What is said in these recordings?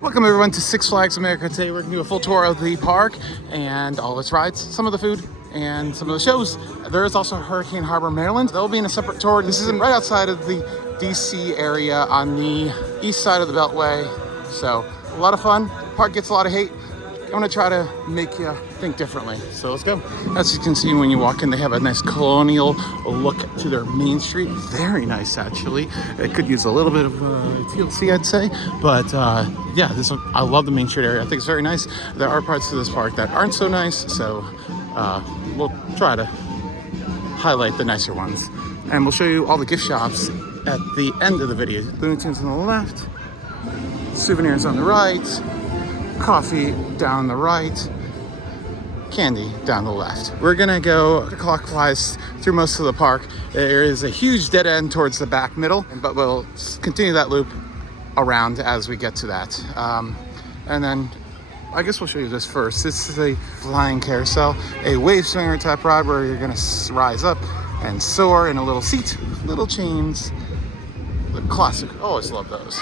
Welcome everyone to Six Flags America. Today we're going to do a full tour of the park and all its rides, some of the food, and some of the shows. There is also Hurricane Harbor, Maryland. They'll be in a separate tour. This is right outside of the DC area on the east side of the Beltway. So a lot of fun. The park gets a lot of hate. I'm going to try to make you think differently. So let's go. As you can see when you walk in, they have a nice colonial look to their main street. Very nice, actually. It could use a little bit of TLC, I'd say. But yeah, I love the main street area. I think it's very nice. There are parts of this park that aren't so nice. So we'll try to highlight the nicer ones. And we'll show you all the gift shops at the end of the video. Looney Tunes on the left, souvenirs on the right, coffee down the right, candy down the left. We're gonna go clockwise through most of the park. There is a huge dead end towards the back middle, but we'll continue that loop around as we get to that. And then I guess we'll show you this first. This is a flying carousel, a wave swinger type ride where you're gonna rise up and soar in a little seat, little chains. The classic, always love those.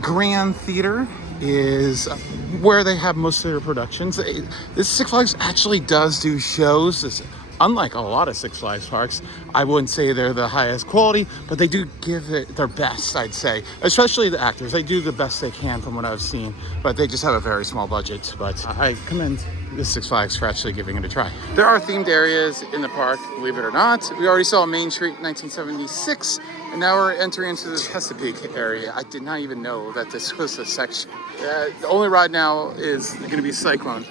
Grand Theater is where they have most of their productions. This Six Flags actually does do shows. It's unlike a lot of Six Flags parks. I wouldn't say they're the highest quality, but they do give it their best, I'd say. Especially the actors. They do the best they can from what I've seen, but they just have a very small budget. But I commend this Six Flags for actually giving it a try. There are themed areas in the park, believe it or not. We already saw Main Street in 1976, and now we're entering into the Chesapeake area. I did not even know that this was a section. The only ride now is going to be Cyclone,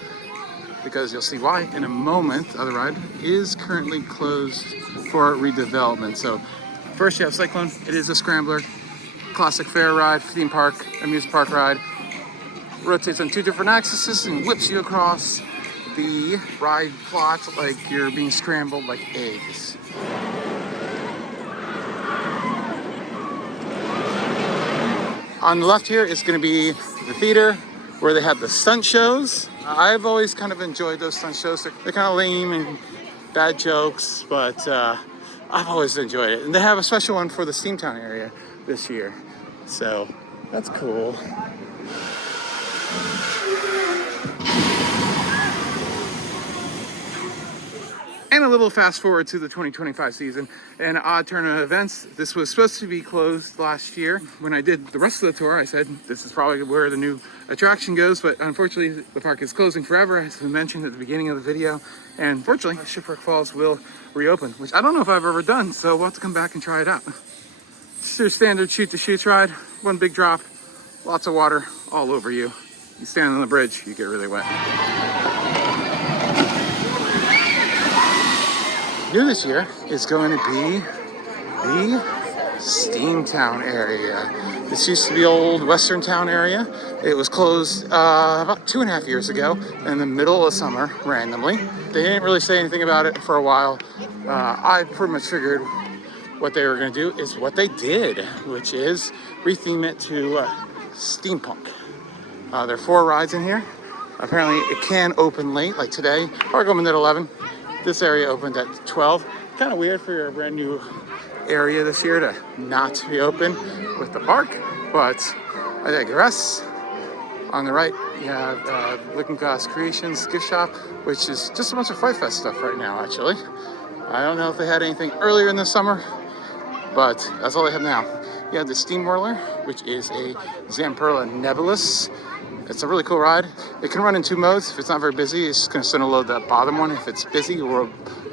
because you'll see why in a moment. The other ride is currently closed for redevelopment. So first you have Cyclone. It is a scrambler, classic fair ride, theme park, amusement park ride. Rotates on two different axes and whips you across the ride plot like you're being scrambled like eggs. On the left here is going to be the theater where they have the stunt shows. I've always kind of enjoyed those stunt shows. They're kind of lame and bad jokes, but I've always enjoyed it. And they have a special one for the Steamtown area this year. So that's cool. And a little fast forward to the 2025 season, an odd turn of events. This was supposed to be closed last year. When I did the rest of the tour, I said, this is probably where the new attraction goes, but unfortunately the park is closing forever, as we mentioned at the beginning of the video. And unfortunately, Shipwreck Falls will reopen, which I don't know if I've ever done, so we'll have to come back and try it out. It's your standard shoot the chutes ride, one big drop, lots of water all over you. You stand on the bridge, you get really wet. New this year is going to be the Steamtown area. This used to be old Western Town area. It was closed about 2.5 years ago in the middle of summer, randomly. They didn't really say anything about it for a while. I pretty much figured what they were going to do is what they did, which is retheme it to steampunk. There are 4 rides in here. Apparently it can open late, like today. Park opened at 11. This area opened at 12. Kind of weird for a brand new area this year to not be open with the park, but I digress. On the right, you have Looking Glass Creations gift shop, which is just a bunch of Fright Fest stuff right now, actually. I don't know if they had anything earlier in the summer, but that's all they have now. You have the Steam Whirler, which is a Zamperla Nebulous. It's a really cool ride. It can run in 2 modes. If it's not very busy, it's just going to send a load that bottom one. If it's busy, we'll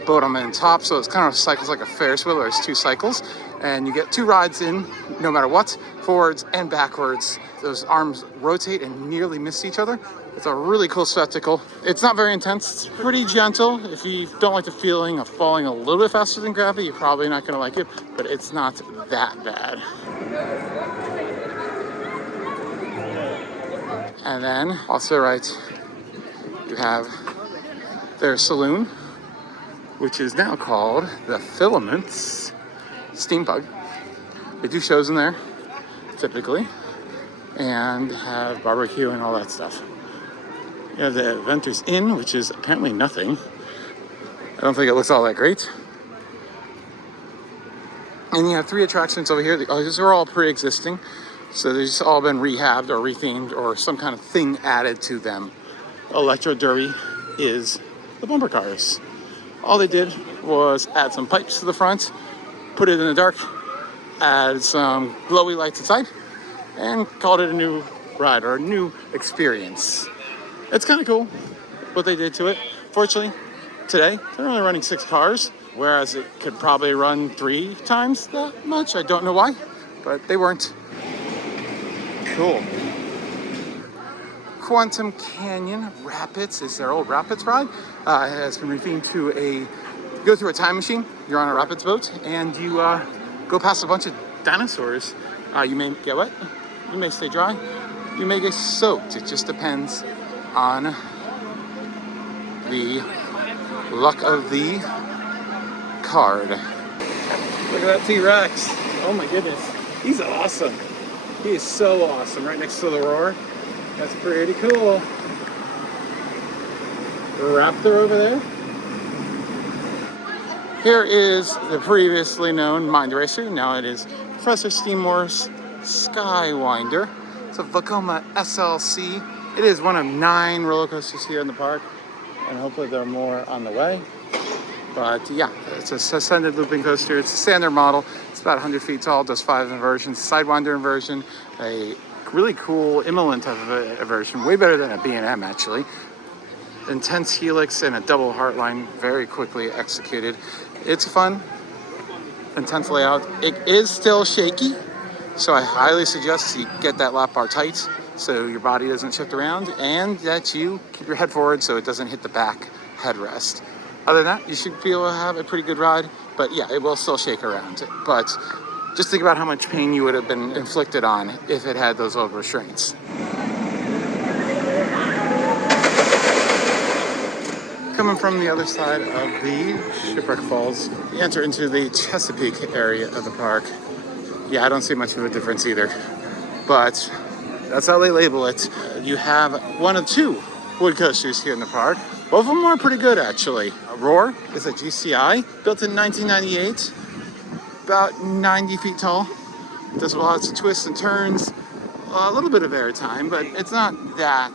boat them in top. So it's kind of cycles like a Ferris wheel, or it's 2 cycles. And you get 2 rides in, no matter what, forwards and backwards. Those arms rotate and nearly miss each other. It's a really cool spectacle. It's not very intense. It's pretty gentle. If you don't like the feeling of falling a little bit faster than gravity, you're probably not going to like it, but it's not that bad. And then, also right, you have their saloon, which is now called the Filaments Steam Bug. They do shows in there, typically, and have barbecue and all that stuff. You have the Venters Inn, which is apparently nothing. I don't think it looks all that great. And you have 3 attractions over here. These are all pre-existing. So they've just all been rehabbed or rethemed or some kind of thing added to them. Electro Derby is the bumper cars. All they did was add some pipes to the front, put it in the dark, add some glowy lights inside, and called it a new ride or a new experience. It's kind of cool what they did to it. Fortunately, today they're only running 6 cars, whereas it could probably run 3 times that much. I don't know why, but they weren't. Cool. Quantum Canyon Rapids is their old Rapids ride. It has been rethemed to go through a time machine. You're on a Rapids boat and you go past a bunch of dinosaurs. You may get wet, you may stay dry, you may get soaked. It just depends on the luck of the card. Look at that T-Rex. Oh my goodness. He's awesome. He is so awesome. Right next to the Roar. That's pretty cool. Raptor over there. Here is the previously known Mind Racer. Now it is Professor Steamore's Skywinder. It's a Vekoma SLC. It is one of 9 roller coasters here in the park, and hopefully there are more on the way. But yeah, it's a suspended looping coaster. It's a standard model. It's about 100 feet tall, does 5 inversions, Sidewinder inversion, a really cool Immolant type of a version, way better than a B&M actually. Intense helix and a double heartline, very quickly executed. It's fun, intense layout. It is still shaky, so I highly suggest you get that lap bar tight so your body doesn't shift around and that you keep your head forward so it doesn't hit the back headrest. Other than that, you should be able to have a pretty good ride, but yeah, it will still shake around. But just think about how much pain you would have been inflicted on if it had those old restraints. Coming from the other side of the Shipwreck Falls, you enter into the Chesapeake area of the park. Yeah, I don't see much of a difference either, but that's how they label it. You have one of 2 wood coasters here in the park. Both of them are pretty good, actually. Roar is a GCI, built in 1998, about 90 feet tall. Does lots of twists and turns, a little bit of air time, but it's not that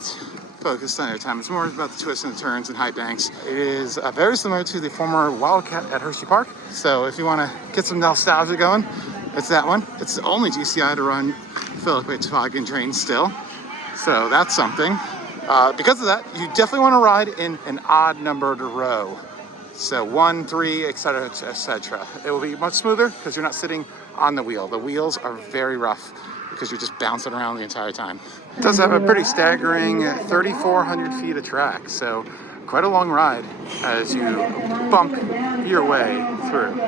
focused on air time. It's more about the twists and turns and high banks. It is very similar to the former Wildcat at Hershey Park. So if you want to get some nostalgia going, it's that one. It's the only GCI to run Philip Toboggan trains still. So that's something. Because of that, you definitely want to ride in an odd numbered row. So 1, 3, etc., etc. It will be much smoother because you're not sitting on the wheel. The wheels are very rough because you're just bouncing around the entire time. It does have a pretty staggering 3,400 feet of track, so quite a long ride as you bump your way through.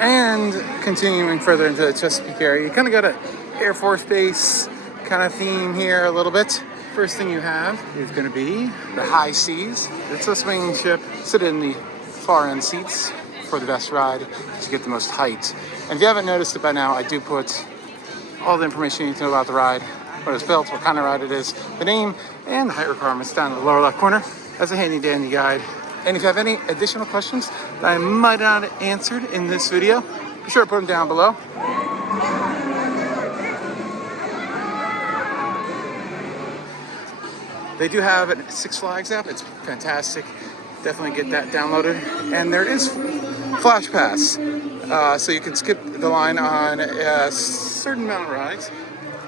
And continuing further into the Chesapeake area, you kind of got an Air Force Base kind of theme here a little bit. First thing you have is going to be the high seas. It's a swinging ship. Sit in the far end seats for the best ride to get the most height. And if you haven't noticed it by now, I do put all the information you need to know about the ride, what it's built, what kind of ride it is, the name, and the height requirements down in the lower left corner as a handy dandy guide. And if you have any additional questions that I might not have answered in this video, be sure to put them down below. They do have a Six Flags app. It's fantastic. Definitely get that downloaded. And there is Flash Pass. So you can skip the line on a certain amount of rides.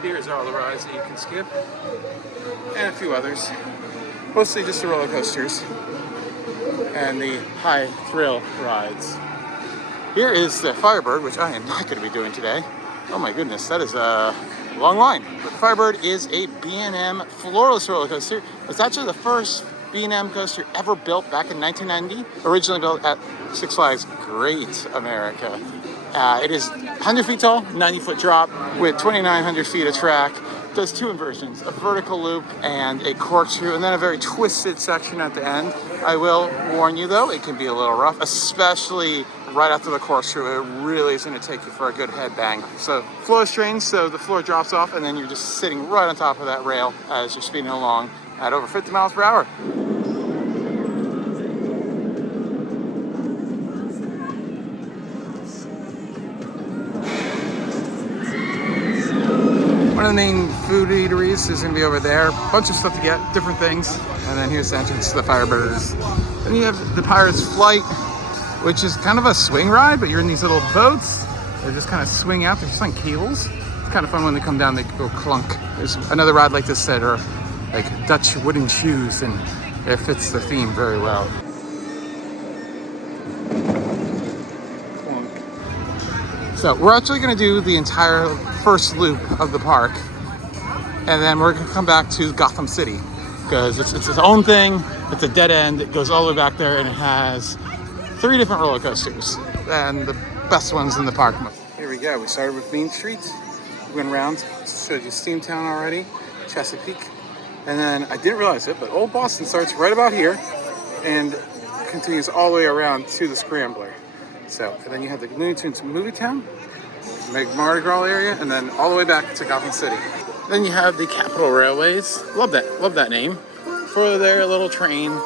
Here's all the rides that you can skip. And a few others. Mostly just the roller coasters and the high thrill rides. Here is the Firebird, which I am not going to be doing today. Oh my goodness, that is a long line. But the Firebird is a B&M floorless roller coaster. It's actually the first B&M coaster ever built back in 1990. Originally built at Six Flags Great America. It is 100 feet tall, 90-foot drop with 2,900 feet of track. Does 2 inversions, a vertical loop and a corkscrew, and then a very twisted section at the end. I will warn you though, it can be a little rough, especially right after the corkscrew. It really is going to take you for a good headbang. So floor is trained, so the floor drops off and then you're just sitting right on top of that rail as you're speeding along at over 50 miles per hour. of the main food eateries is gonna be over there. Bunch of stuff to get, different things. And then here's the entrance to the Firebirds. Then you have the Pirates Flight, which is kind of a swing ride, but you're in these little boats. They just kind of swing out, they're just on cables. It's kind of fun when they come down, they go clunk. There's another ride like this that are like Dutch wooden shoes, and it fits the theme very well. So we're actually gonna do the entire first loop of the park, and then we're gonna come back to Gotham City, because it's its own thing. It's a dead end, it goes all the way back there, and it has 3 different roller coasters, and the best ones in the park. Here we go, we started with Main Street, we went around, showed you Steamtown already, Chesapeake, and then I didn't realize it, but Olde Boston starts right about here, and continues all the way around to the Scrambler. So, and then you have the Looney Tunes Movie Town, Mardi Gras area, and then all the way back to Gotham City. Then you have the Capital Railways. Love that name. For their little train.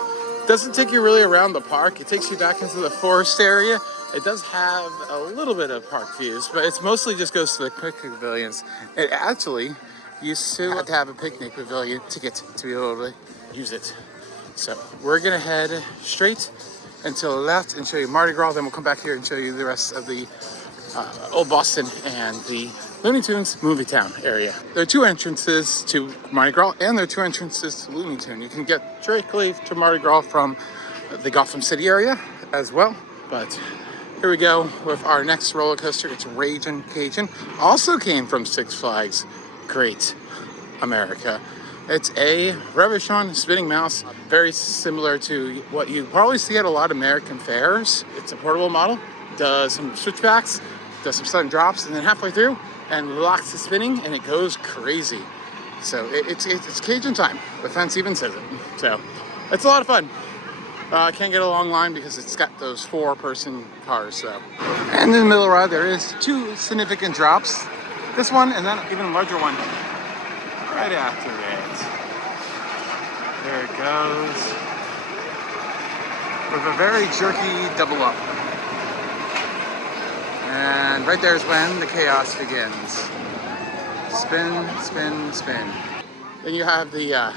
Doesn't take you really around the park. It takes you back into the forest area. It does have a little bit of park views, but it's mostly just goes to the picnic pavilions. It actually used to have a picnic pavilion ticket to be able to use it. So we're gonna head straight until the left and show you Mardi Gras, then we'll come back here and show you the rest of the Olde Boston and the Looney Tunes Movie Town area. There are 2 entrances to Mardi Gras, and there are 2 entrances to Looney Tune. You can get directly to Mardi Gras from the Gotham City area as well. But here we go with our next roller coaster. It's Ragin' Cajun. Also came from Six Flags Great America. It's a Revolution spinning mouse, very similar to what you probably see at a lot of American fairs. It's a portable model, does some switchbacks, does some sudden drops, and then halfway through, and locks the spinning, and it goes crazy. So it's Cajun time. The fence even says it. So it's a lot of fun. I can't get a long line because it's got those 4-person cars. So, and in the middle of the ride, there is 2 significant drops. This one, and then even a larger one right after it. There it goes. With a very jerky double up. And right there is when the chaos begins. Spin, spin, spin. Then you have the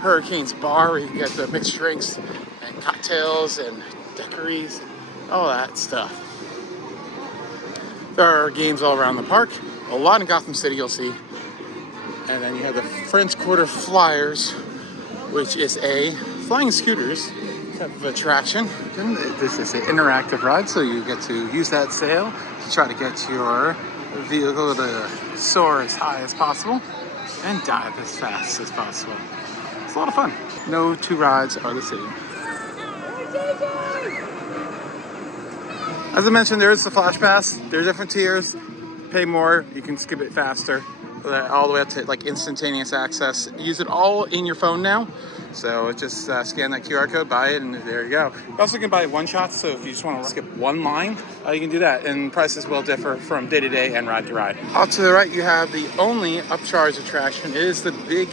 Hurricanes bar where you can get the mixed drinks and cocktails and daiquiris and all that stuff. There are games all around the park. A lot in Gotham City you'll see. And then you have the French Quarter Flyers, which is a flying scooters type of attraction. And this is an interactive ride, so you get to use that sail to try to get your vehicle to soar as high as possible and dive as fast as possible. It's a lot of fun. No 2 rides are the same. As I mentioned, there is the Flash Pass. There are different tiers. Pay more, you can skip it faster. All the way up to like instantaneous access. Use it all in your phone now. So just scan that QR code, buy it, and there you go. You also can buy one-shots, so if you just want to skip one line, you can do that. And prices will differ from day to day and ride to ride. Off to the right, you have the only upcharge attraction. It is the Big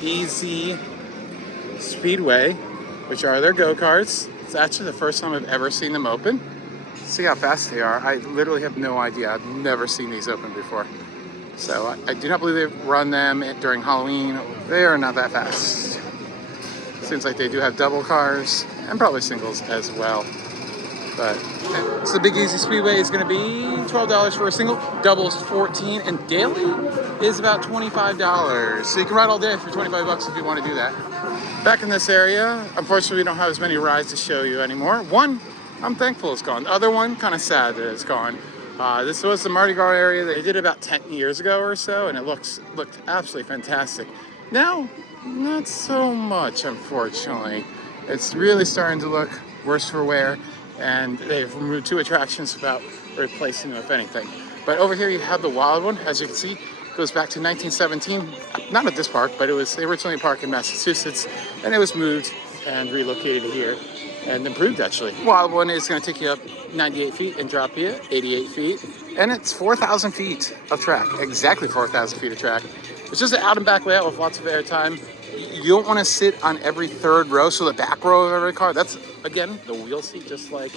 Easy Speedway, which are their go-karts. It's actually the first time I've ever seen them open. See how fast they are. I literally have no idea. I've never seen these open before. So I do not believe they've run them during Halloween. They are not that fast. Seems like they do have double cars and probably singles as well. But so the Big Easy Speedway is going to be $12 for a single, doubles $14, and daily is about $25. So you can ride all day for $25 if you want to do that. Back in this area, unfortunately we don't have as many rides to show you anymore. One, I'm thankful it's gone. The other one, kind of sad that it's gone. This was the Mardi Gras area that they did about 10 years ago or so, and it looked absolutely fantastic. Now, not so much, unfortunately. It's really starting to look worse for wear, and they've removed 2 attractions without replacing them, if anything. But over here you have the wild one. As you can see, it goes back to 1917. Not at this park, but it was originally a park in Massachusetts, and it was moved and relocated here. And improved, actually. Wild one is going to take you up 98 feet and drop you 88 feet. And it's 4,000 feet of track. Exactly 4,000 feet of track. It's just an out and back layout with lots of air time. You don't want to sit on every 3rd row, so the back row of every car. That's, again, the wheel seat, just like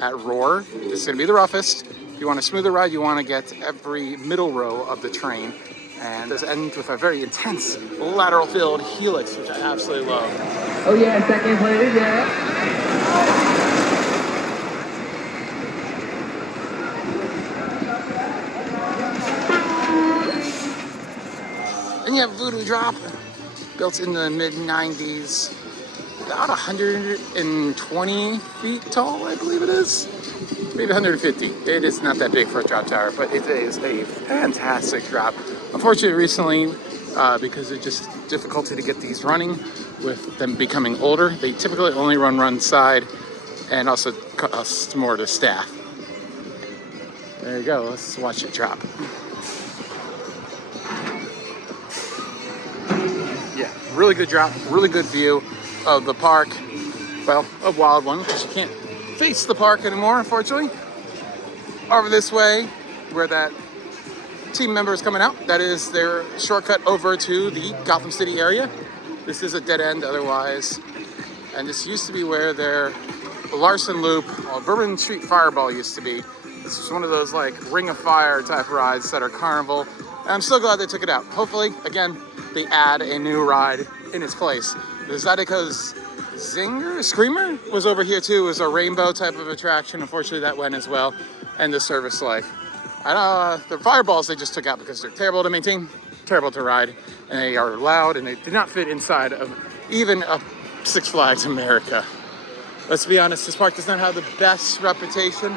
at Roar. This is going to be the roughest. If you want a smoother ride, you want to get every middle row of the train. And this ends with a very intense lateral filled helix, which I absolutely love. Oh yeah, seconds later, yeah. And you have Voodoo Drop, built in the mid-90s, about 120 feet tall, I believe it is. Maybe 150. It is not that big for a drop tower, but it is a fantastic drop. Unfortunately, recently, because of just difficulty to get these running, with them becoming older, they typically only run side, and also cost more to staff. There you go. Let's watch it drop. Yeah, really good drop, really good view of the park. Well, a wild one, because you can't face the park anymore, unfortunately. Over this way, where that team member is coming out, that is their shortcut over to the Gotham City area. This is a dead end otherwise. And this used to be where their Larson Loop, or Bourbon Street Fireball used to be. This was one of those like Ring of Fire type rides that are carnival. And I'm so glad they took it out. Hopefully, again, they add a new ride in its place. The Zydeco's Screamer was over here too. It was a rainbow type of attraction. Unfortunately, that went as well. And the Service Life. The Fireballs they just took out because they're terrible to maintain, terrible to ride, and they are loud, and they do not fit inside of even a Six Flags America. Let's be honest, this park does not have the best reputation.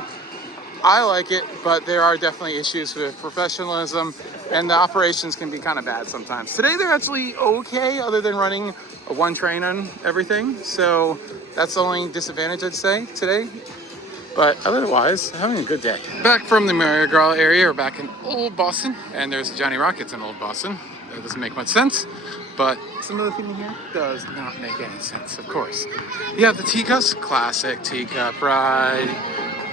I like it, but there are definitely issues with professionalism, and the operations can be kind of bad sometimes. Today they're actually okay, other than running a one train on everything, so that's the only disadvantage I'd say today. But otherwise, having a good day. Back from the Mardi Gras area, we're back in Olde Boston, and there's Johnny Rockets in Olde Boston. That doesn't make much sense, but some of the thing here does not make any sense, of course. You have the Teacups, classic teacup ride.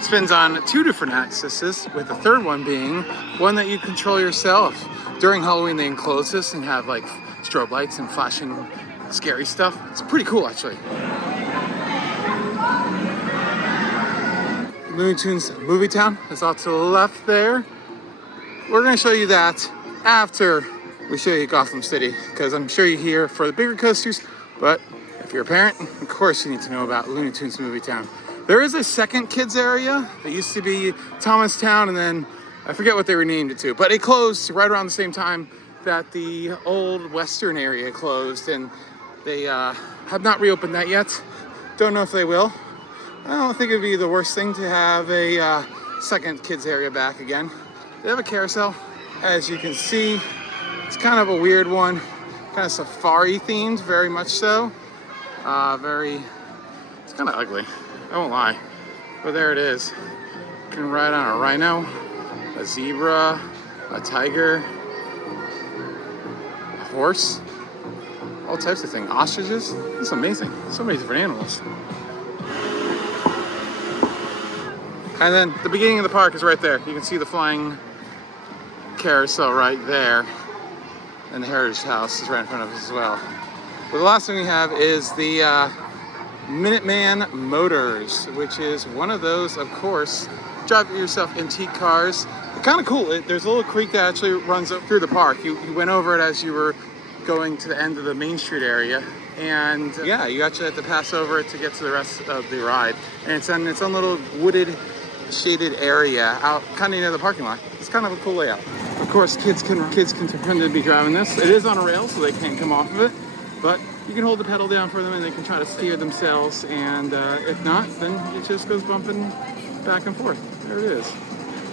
Spins on two different axes, with the third one being one that you control yourself. During Halloween, they enclose this and have like strobe lights and flashing scary stuff. It's pretty cool, actually. Looney Tunes Movie Town is off to the left there. We're going to show you that after we show you Gotham City, because I'm sure you're here for the bigger coasters, but if you're a parent, of course you need to know about Looney Tunes Movie Town. There is a second kids area that used to be Thomastown, and then I forget what they renamed it to, but it closed right around the same time that the old Western area closed, and they have not reopened that yet. Don't know if they will. I don't think it'd be the worst thing to have a second kids area back again. They have a carousel, as you can see. It's kind of a weird one, kind of safari themed, very much so. It's kind of ugly, I won't lie. But there it is. You can ride on a rhino, a zebra, a tiger, a horse, all types of things. Ostriches, it's amazing. So many different animals. And then the beginning of the park is right there. You can see the flying carousel right there. And the Heritage House is right in front of us as well. But the last thing we have is the Minuteman Motors, which is one of those, of course, drive yourself antique cars. Kind of cool. There's a little creek that actually runs up through the park. You went over it as you were going to the end of the Main Street area. And yeah, you actually have to pass over it to get to the rest of the ride. And it's on its own little wooded, shaded area out kind of near the parking lot. It's kind of a cool layout. Of course, kids can pretend to be driving this. It is on a rail, so they can't come off of it. But you can hold the pedal down for them, and they can try to steer themselves. And if not, then it just goes bumping back and forth. There it is.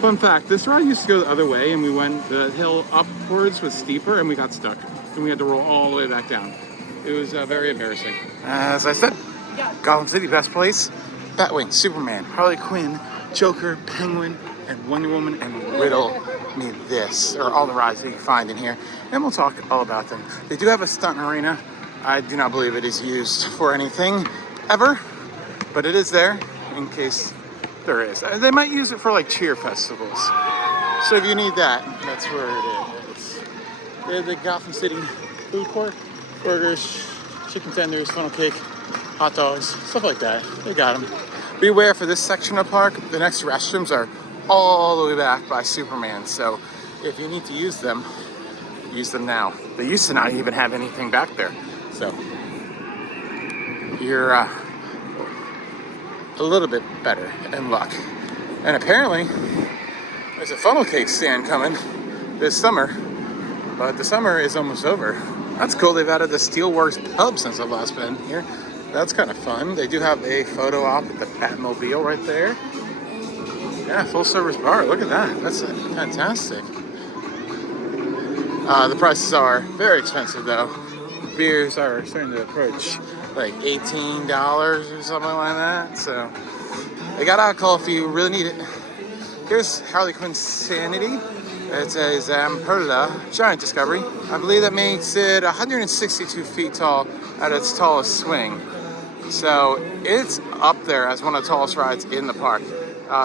Fun fact, this ride used to go the other way, and we went the hill upwards was steeper, and we got stuck. And we had to roll all the way back down. It was very embarrassing. As I said, Gotham City, best place. Batwing, Superman, Harley Quinn, Joker, Penguin, and Wonder Woman, and Riddle need this, or all the rides that you find in here. And we'll talk all about them. They do have a stunt arena. I do not believe it is used for anything, ever. But it is there, in case there is. They might use it for like cheer festivals. So if you need that, that's where it is. They're the Gotham City food court. Burgers, chicken tenders, funnel cake, hot dogs, stuff like that. They got them. Beware for this section of park, the next restrooms are all the way back by Superman. So if you need to use them, use them now. They used to not even have anything back there. So you're a little bit better in luck. And apparently there's a funnel cake stand coming this summer, but the summer is almost over. That's cool. They've added the Steelworks pub since I've last been here. That's kind of fun. They do have a photo op at the Batmobile right there. Yeah, full service bar. Look at that. That's fantastic. The prices are very expensive though. Beers are starting to approach like $18 or something like that. So they got alcohol if you really need it. Here's Harley Quinn's Sanity. It's a Zamperla giant discovery. I believe that makes it 162 feet tall at its tallest swing. So it's up there as one of the tallest rides in the park.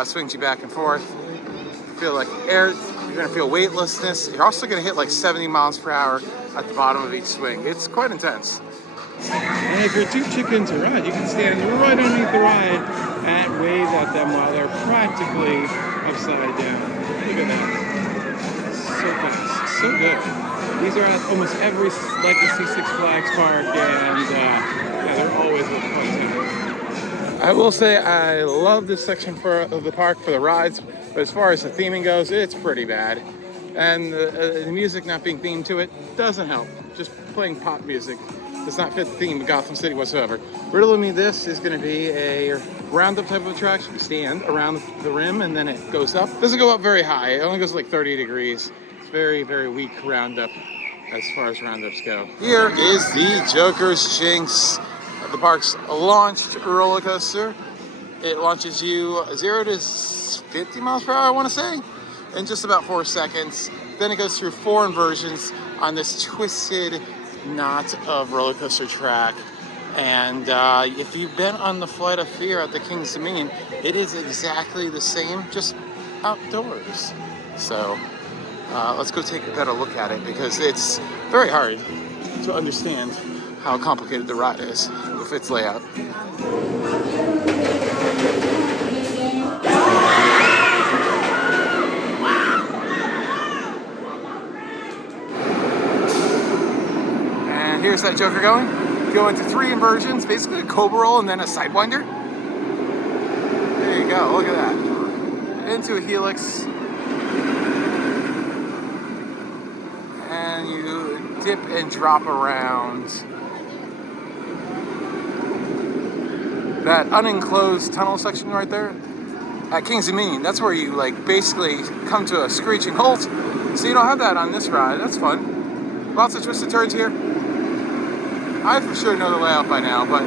Swings you back and forth. You feel like air. You're gonna feel weightlessness. You're also gonna hit like 70 miles per hour at the bottom of each swing. It's quite intense. And if you're too chicken to ride, you can stand right underneath the ride and wave at them while they're practically upside down. Look at that. So fast, so good. These are at almost every legacy Six Flags park, and yeah, they're always a fun time. I will say I love this section of the park for the rides, but as far as the theming goes, it's pretty bad. And the music not being themed to it doesn't help. Just playing pop music does not fit the theme of Gotham City whatsoever. Riddle Me This is going to be a roundup type of attraction. You stand around the rim and then it goes up. Doesn't go up very high. It only goes like 30 degrees. It's very, very weak roundup as far as roundups go. Here is the Joker's Jinx, the park's launched roller coaster. It launches you 0 to 50 miles per hour, I want to say, in just about 4 seconds. Then it goes through 4 inversions on this twisted knot of roller coaster track. And if you've been on the Flight of Fear at the King's Dominion, it is exactly the same, just outdoors. So let's go take a better look at it, because it's very hard to understand how complicated the ride is with its layout. And here's that Joker going. Go into 3 inversions, basically a cobra roll and then a sidewinder. There you go, look at that. Into a helix. And you dip and drop around that unenclosed tunnel section right there at King's Dominion. That's where you like basically come to a screeching halt. So you don't have that on this ride. That's fun. Lots of twisted turns here. I for sure know the layout by now, but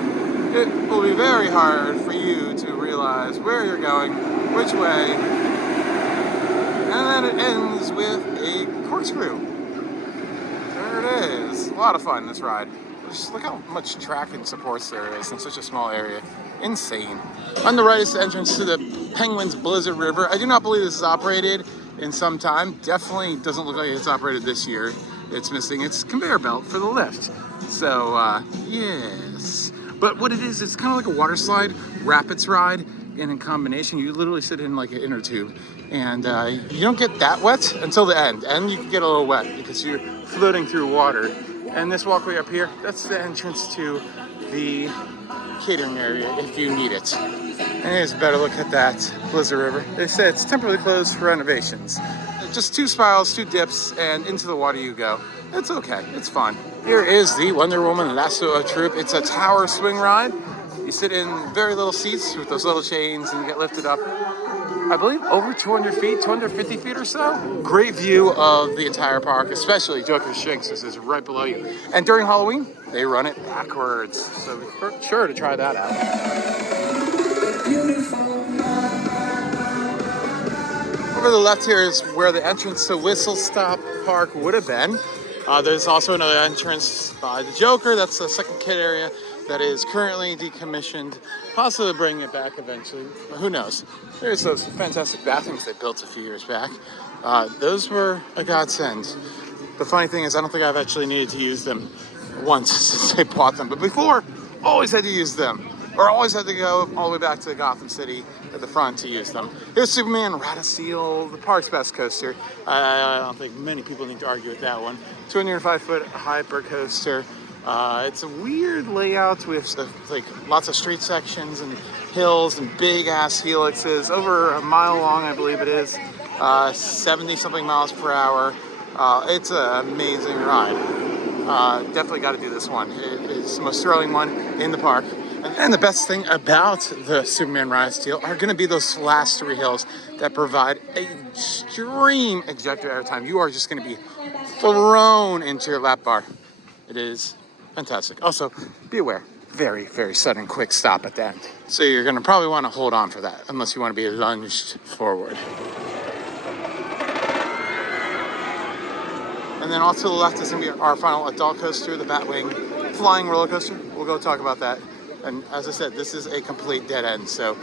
it will be very hard for you to realize where you're going, which way, and then it ends with a corkscrew. There it is. A lot of fun, this ride. Just look how much track and supports there is in such a small area. Insane. On the right is the entrance to the Penguins Blizzard River. I do not believe this is operated in some time. Definitely doesn't look like it's operated this year. It's missing its conveyor belt for the lift. So, yes. But what it is, it's kind of like a water slide, rapids ride, and in combination, you literally sit in like an inner tube. And you don't get that wet until the end. And you can get a little wet because you're floating through water. And this walkway up here, that's the entrance to the catering area if you need it. And here's a better look at that Blizzard River. They say it's temporarily closed for renovations. Just 2 spirals, 2 dips, and into the water you go. It's okay, it's fun. Here is the Wonder Woman Lasso Troop. It's a tower swing ride. You sit in very little seats with those little chains and you get lifted up, I believe, over 200 feet, 250 feet or so. Great view of the entire park, especially Joker's Jinx. This is right below you. And during Halloween, they run it backwards. So be sure to try that out. Over the left here is where the entrance to Whistle Stop Park would have been. There's also another entrance by the Joker. That's the second kid area that is currently decommissioned, possibly bringing it back eventually. Who knows? There's those fantastic bathrooms they built a few years back. Those were a godsend. The funny thing is, I don't think I've actually needed to use them once since I bought them. But before, always had to use them. or always had to go all the way back to Gotham City at the front to use them. Here's Superman Rattlesneel, the park's best coaster. I don't think many people need to argue with that one. 205-foot hyper coaster. It's a weird layout with like lots of street sections and hills and big ass helixes, over a mile long, I believe it is, 70 something miles per hour. It's an amazing ride. Definitely got to do this one. It is the most thrilling one in the park. And the best thing about the Superman Rattlesneel are going to be those last three hills that provide extreme ejector airtime. You are just going to be thrown into your lap bar. It is fantastic. Also, be aware, very, very sudden, quick stop at the end. So you're going to probably want to hold on for that, unless you want to be lunged forward. And then off to the left is going to be our final adult coaster, the Batwing flying roller coaster. We'll go talk about that. And as I said, this is a complete dead end. So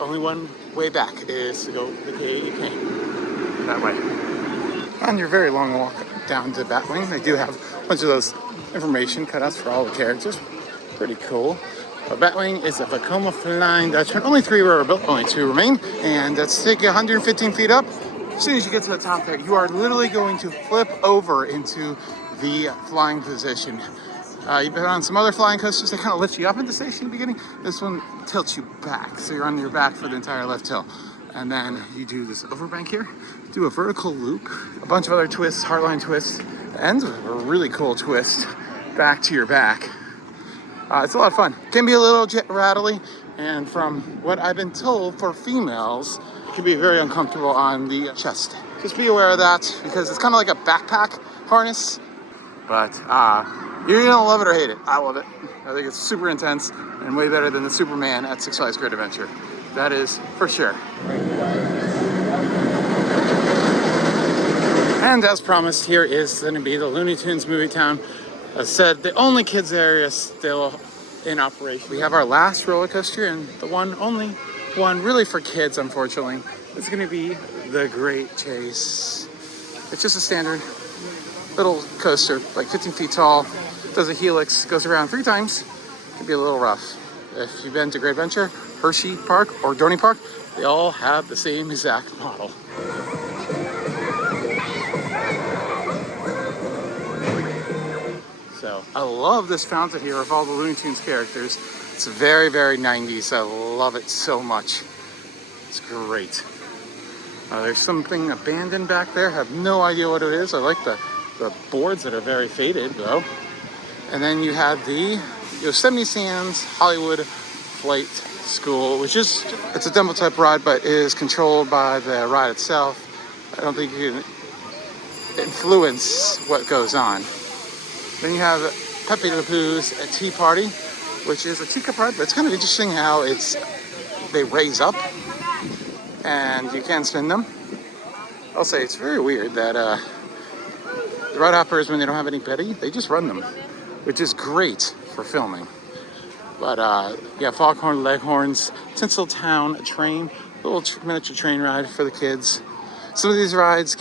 only one way back is to go the way you came, that way. On your very long walk down to Batwing, they do have a bunch of those information cutouts for all the characters. Pretty cool. But Batwing is a Vekoma Flying Dutchman. Only 3 were built, only 2 remain. And that's take you 115 feet up. As soon as you get to the top there, you are literally going to flip over into the flying position. You've been on some other flying coasters that kind of lift you up into station in the beginning. This one tilts you back, so you're on your back for the entire left hill. And then you do this overbank here, do a vertical loop, a bunch of other twists, heartline twists, and a really cool twist back to your back. It's a lot of fun. Can be a little rattly, and from what I've been told, for females, it can be very uncomfortable on the chest. Just be aware of that, because it's kind of like a backpack harness, but you're gonna love it or hate it. I love it. I think it's super intense and way better than the Superman at Six Flags Great Adventure. That is for sure. And as promised, here is going to be the Looney Tunes Movie Town. As said, the only kids area still in operation. We have our last roller coaster, and the only one really for kids, unfortunately, is going to be the Great Chase. It's just a standard little coaster, like 15 feet tall. Does a helix, goes around 3 times. Can be a little rough. If you've been to Great Adventure, Hershey Park, or Dorney Park, they all have the same exact model. So I love this fountain here of all the Looney Tunes characters. It's very, very 90s. I love it so much. It's great. There's something abandoned back there. I have no idea what it is. I like the boards that are very faded though. And then you have the Yosemite Sands Hollywood Flight School, which is, it's a demo type ride, but is controlled by the ride itself. I don't think you can influence what goes on. Then you have Pepe Le Pew's Tea Party, which is a teacup ride, but it's kind of interesting how they raise up and you can spin them. I'll say it's very weird that the ride hoppers, when they don't have any petty, they just run them, which is great for filming. But yeah, Foghorn Leghorns, Tinseltown train, little miniature train ride for the kids. Some of these rides,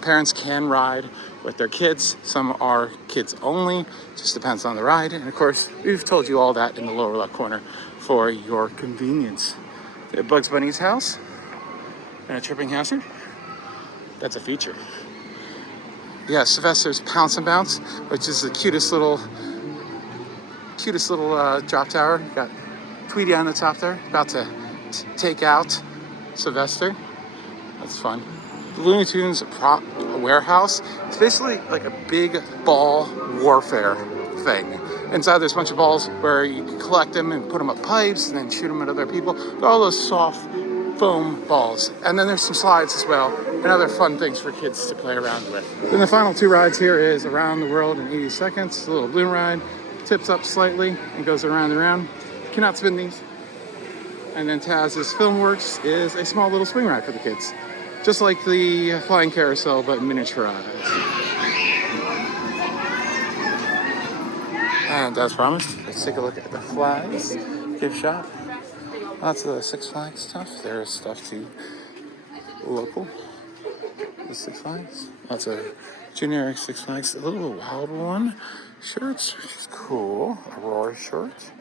parents can ride with their kids. Some are kids only, just depends on the ride. And of course, we've told you all that in the lower left corner for your convenience. Bugs Bunny's house and a tripping hazard. That's a feature. Yeah, Sylvester's Pounce and Bounce, which is the cutest little drop tower. Got Tweety on the top there, about to take out Sylvester. That's fun. The Looney Tunes prop warehouse. It's basically like a big ball warfare thing. Inside there's a bunch of balls where you can collect them and put them up pipes and then shoot them at other people. All those soft foam balls. And then there's some slides as well and other fun things for kids to play around with. Then the final 2 rides here is Around the World in 80 Seconds. A little balloon ride. Tips up slightly and goes around and around. Cannot spin these. And then Taz's Filmworks is a small little swing ride for the kids. Just like the flying carousel, but miniaturized. And as promised, let's take a look at the flags gift shop. Lots of the Six Flags stuff. There's stuff too local. The Six Flags. Lots of generic Six Flags. A little wild one. Shirts, which is cool. Aurora shirt.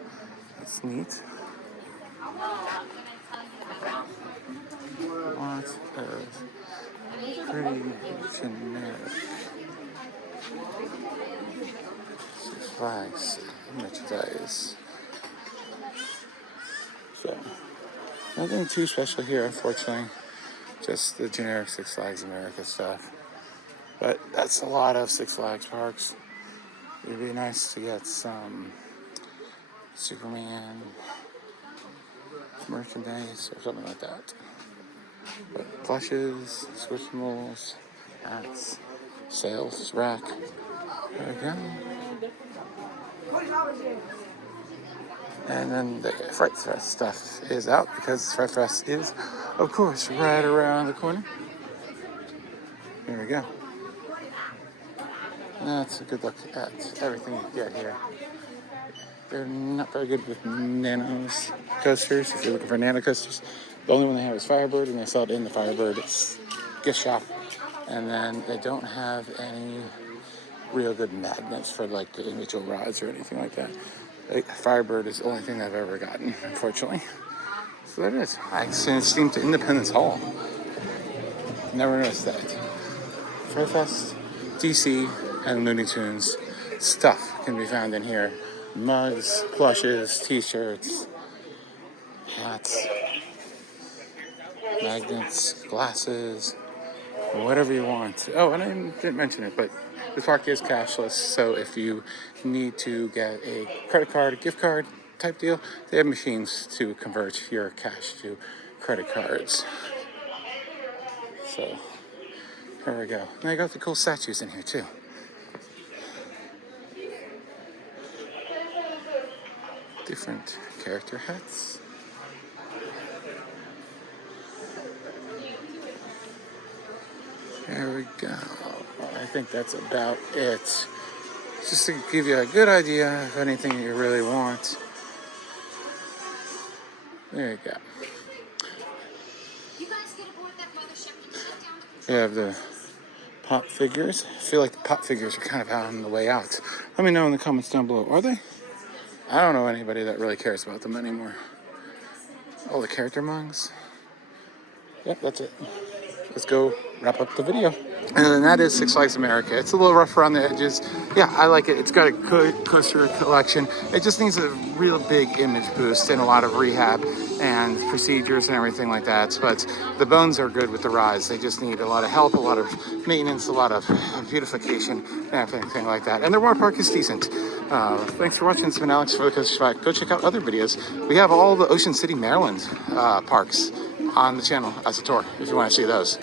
That's neat. Lots of pretty generic Six Flags merchandise. So, nothing too special here, unfortunately. Just the generic Six Flags America stuff. But that's a lot of Six Flags parks. It'd be nice to get some Superman merchandise or something like that. But plushes, Squishmallows, hats, sales rack. There we go. And then the Fright Fest stuff is out because Fright Fest is, of course, right around the corner. Here we go. That's a good look at everything you get here. They're not very good with Nanos coasters. If you're looking for Nano coasters, the only one they have is Firebird, and they sell it in the Firebird gift shop. And then they don't have any real good magnets for like the individual rods or anything like that. Firebird is the only thing I've ever gotten, unfortunately. So there it is. I steamed to Independence Hall. Never noticed that. Fright Fest, DC, and Looney Tunes stuff can be found in here. Mugs, plushes, t-shirts, hats, magnets, glasses, whatever you want. Oh, and I didn't mention it, but the park is cashless, so if you need to get a credit card, a gift card type deal, they have machines to convert your cash to credit cards. So, there we go. And I got the cool statues in here, too. Different character hats. There we go. I think that's about it. Just to give you a good idea of anything you really want. There you go. We have the pop figures. I feel like the pop figures are kind of out on the way out. Let me know in the comments down below. Are they? I don't know anybody that really cares about them anymore. All the character mugs. Yep, that's it. Let's go wrap up the video. And then that is Six Flags America. It's a little rough around the edges. Yeah, I like it. It's got a good coaster collection. It just needs a real big image boost and a lot of rehab and procedures and everything like that. But the bones are good with the rides. They just need a lot of help, a lot of maintenance, a lot of beautification and everything like that. And their water park is decent. Thanks for watching. It's been Alex for the Coaster Spot. Go check out other videos. We have all the Ocean City, Maryland parks on the channel as a tour if you want to see those.